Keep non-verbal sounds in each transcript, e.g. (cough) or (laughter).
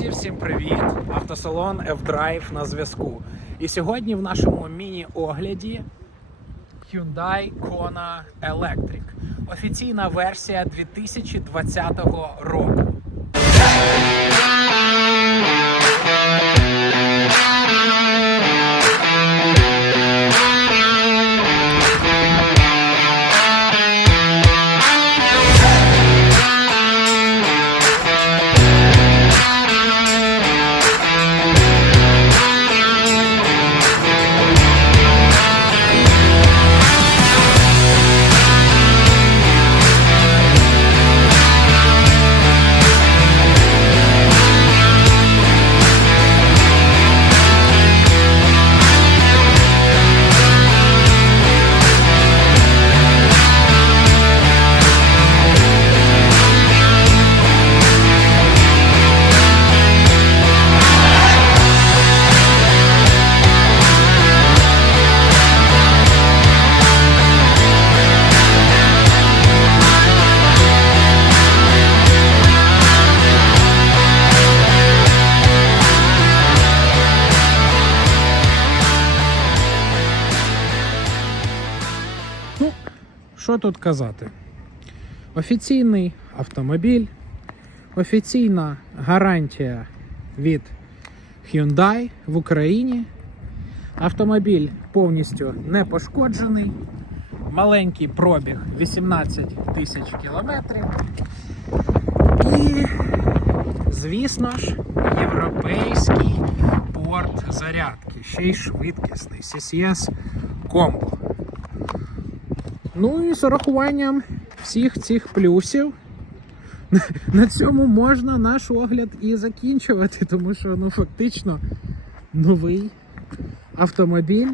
Друзі, всім привіт! Автосалон F-Drive на зв'язку. І сьогодні в нашому міні-огляді Hyundai Kona Electric. Офіційна версія 2020 року. Що тут казати? Офіційний автомобіль, офіційна гарантія від Hyundai в Україні. Автомобіль повністю не пошкоджений. Маленький пробіг 18 тисяч кілометрів. І, звісно ж, європейський порт зарядки, ще й швидкісний CCS Combo. Ну і з урахуванням всіх цих плюсів. (laughs) На цьому можна наш огляд і закінчувати, тому що ну фактично новий автомобіль,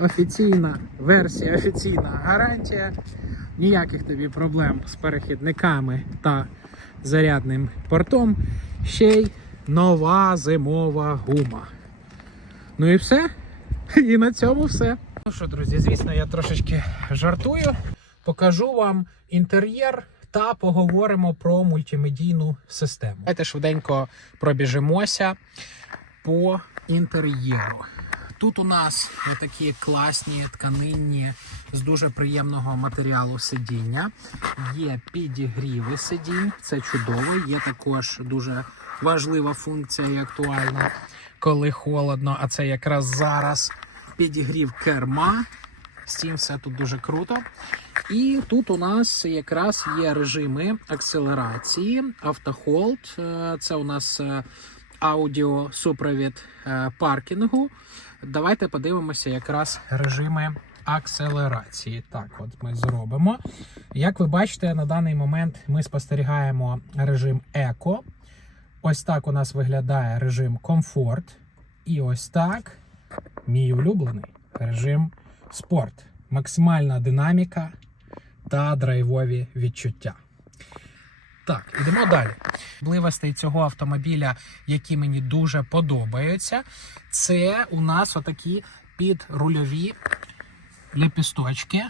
офіційна версія, офіційна гарантія. Ніяких тобі проблем з перехідниками та зарядним портом. Ще й нова зимова гума. Ну і все. (laughs) І на цьому все. Ну що, друзі, звісно, я трошечки жартую. Покажу вам інтер'єр та поговоримо про мультимедійну систему. Давайте швиденько пробіжимося по інтер'єру. Тут у нас такі класні тканинні з дуже приємного матеріалу сидіння. Є підігріви сидінь, це чудово. Є також дуже важлива функція і актуальна, коли холодно. А це якраз зараз підігрів керма. З цим все тут дуже круто. І тут у нас якраз є режими акселерації, автохолд. Е, Це у нас е, аудіосупровід е, паркінгу. Давайте подивимося якраз режими акселерації. Так, от ми зробимо. Як ви бачите, на даний момент ми спостерігаємо режим еко. Ось так у нас виглядає режим комфорт. І ось так мій улюблений режим спорт. Максимальна динаміка та драйвові відчуття. Так, йдемо далі. Бливостей цього автомобіля, які мені дуже подобаються, це у нас отакі підрульові лепісточки.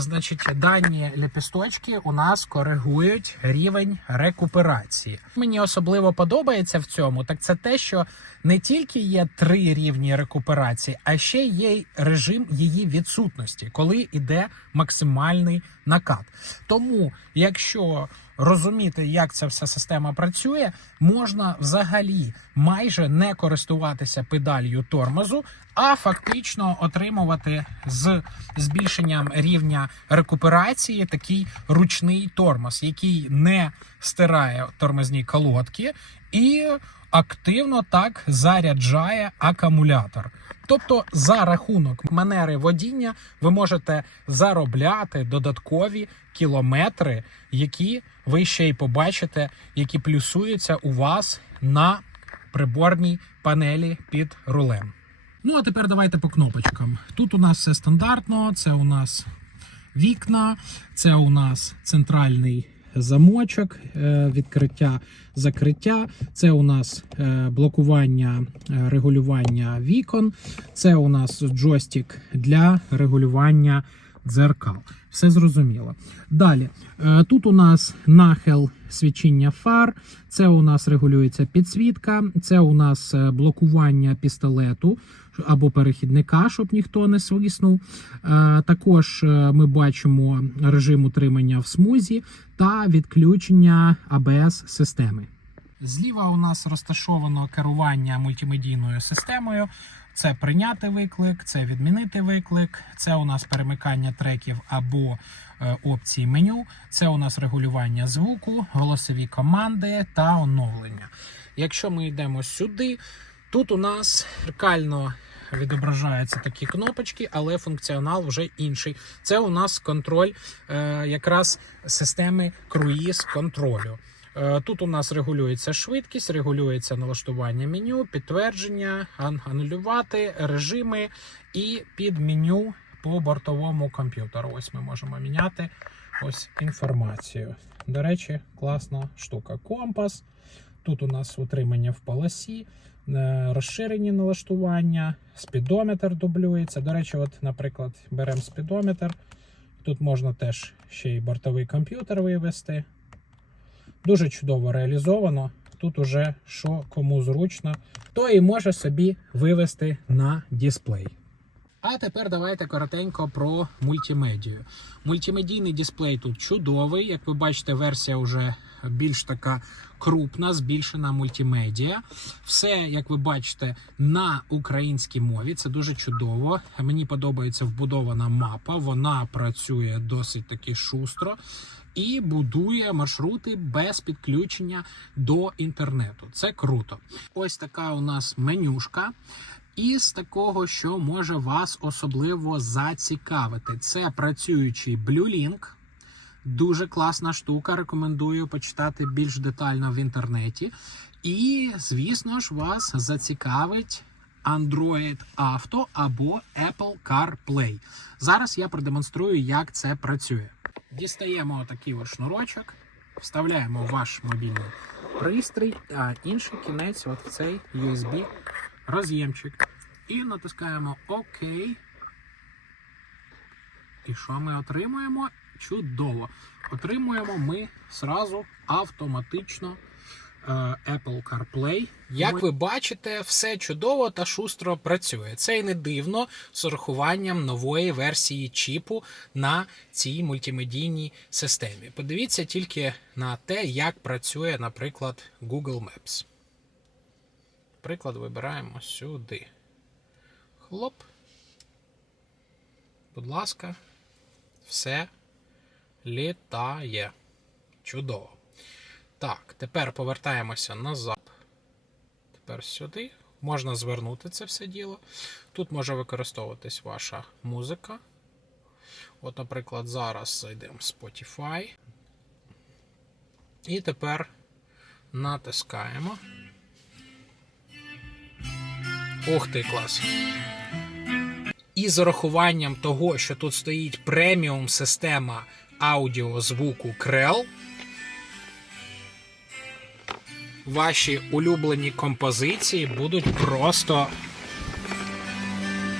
Значить, дані ліпісточки у нас коригують рівень рекуперації. Мені особливо подобається в цьому, так це те, що не тільки є три рівні рекуперації, а ще є й режим її відсутності, коли йде максимальний накат. Тому, якщо розуміти, як ця вся система працює, можна взагалі майже не користуватися педалью тормозу, а фактично отримувати з збільшенням рівня рекуперації такий ручний тормоз, який не стирає тормозні колодки і активно так заряджає акумулятор. Тобто, за рахунок манери водіння ви можете заробляти додаткові кілометри, які ви ще й побачите, які плюсуються у вас на приборній панелі під рулем. Ну а тепер давайте по кнопочкам. Тут у нас все стандартно. Це у нас вікна, це у нас центральний замочок, е, відкриття, закриття. Це у нас е, блокування е, регулювання вікон. Це у нас джойстик для регулювання дзеркал. Все зрозуміло. Далі, е, тут у нас нахил свічіння фар, це у нас регулюється підсвітка, це у нас е, блокування пістолету або перехідника, щоб ніхто не свиснув. Е, Також ми бачимо режим утримання в смузі та відключення АБС системи. Зліва у нас розташовано керування мультимедійною системою. Це прийняти виклик, це відмінити виклик, це у нас перемикання треків або е, опції меню, це у нас регулювання звуку, голосові команди та оновлення. Якщо ми йдемо сюди, тут у нас зеркально відображаються такі кнопочки, але функціонал вже інший. Це у нас контроль е, якраз системи круїз контролю. Е, Тут у нас регулюється швидкість, регулюється налаштування меню, підтвердження, анулювати, режими і під меню по бортовому комп'ютеру. Ось ми можемо міняти ось інформацію. До речі, класна штука. Компас. Тут у нас утримання в полосі, е, розширені налаштування, спідометр дублюється. До речі, от, наприклад, беремо спідометр. Тут можна теж ще й бортовий комп'ютер вивести. Дуже чудово реалізовано. Тут уже що кому зручно, то і може собі вивести на дисплей. А тепер давайте коротенько про мультимедію. Мультимедійний дисплей тут чудовий. Як ви бачите, версія вже більш така крупна, збільшена мультимедіа. Все, як ви бачите, на українській мові. Це дуже чудово. Мені подобається вбудована мапа. Вона працює досить таки шустро і будує маршрути без підключення до інтернету. Це круто. Ось така у нас менюшка. Із такого, що може вас особливо зацікавити, це працюючий BlueLink. Дуже класна штука. Рекомендую почитати більш детально в інтернеті. І, звісно ж, вас зацікавить Android Auto або Apple CarPlay. Зараз я продемонструю, як це працює. Дістаємо такий ось шнурочок, вставляємо ваш мобільний пристрій, а інший кінець от в цей USB роз'ємчик. І натискаємо ОК. І що ми отримуємо? Чудово! Отримуємо ми зразу автоматично е, Apple CarPlay. Як ви бачите, все чудово та шустро працює. Це і не дивно з урахуванням нової версії чіпу на цій мультимедійній системі. Подивіться тільки на те, як працює, наприклад, Google Maps. Приклад вибираємо сюди. Хлоп. Будь ласка, все літає. Чудово. Так, тепер повертаємося назад. Тепер сюди. Можна звернути це все діло. Тут може використовуватись ваша музика. От, наприклад, зараз зайдемо в Spotify. І тепер натискаємо. Ух ти, клас. І з урахуванням того, що тут стоїть преміум система аудіозвуку крел, ваші улюблені композиції будуть просто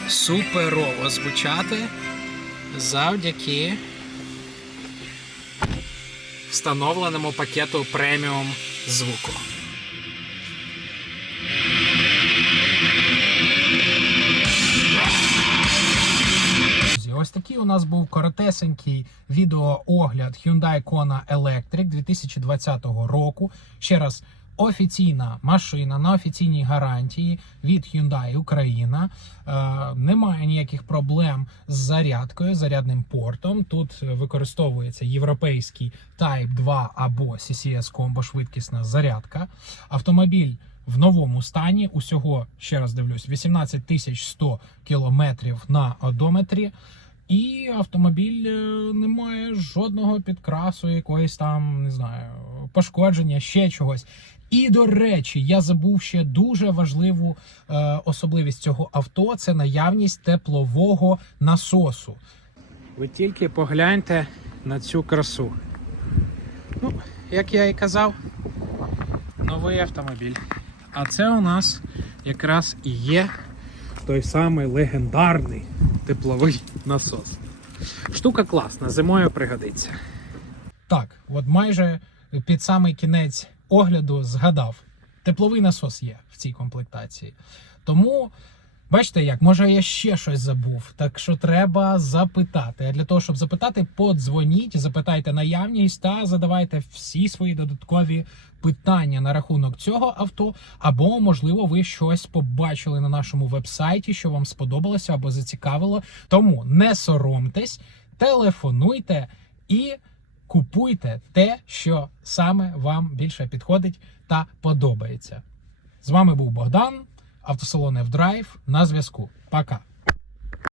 суперово звучати завдяки встановленому пакету преміум звуку. Ось такий у нас був коротесенький відеоогляд Hyundai Kona Electric 2020 року. Ще раз. Офіційна машина на офіційній гарантії від Hyundai Україна. Е, немає ніяких проблем з зарядкою, зарядним портом. Тут використовується європейський Type 2 або CCS Combo швидкісна зарядка. Автомобіль в новому стані. Усього ще раз дивлюсь: 18 тисяч 100 кілометрів на одометрі. І автомобіль е, не має жодного підкрасу, якоїсь там, не знаю, пошкодження, ще чогось. І до речі, я забув ще дуже важливу е, особливість цього авто це наявність теплового насосу. Ви тільки погляньте на цю красу. Ну, як я і казав, новий автомобіль. А це у нас якраз і є той самий легендарний тепловий насос. Штука класна, зимою пригодиться. Так, от майже під самий кінець огляду згадав. Тепловий насос є в цій комплектації. Тому, бачите як, може я ще щось забув. Так що треба запитати. А для того, щоб запитати, подзвоніть, запитайте наявність та задавайте всі свої додаткові питання на рахунок цього авто, або, можливо, ви щось побачили на нашому вебсайті, що вам сподобалося або зацікавило. Тому не соромтесь, телефонуйте і купуйте те, що саме вам більше підходить та подобається. З вами був Богдан, автосалон F-Drive на зв'язку. Пока.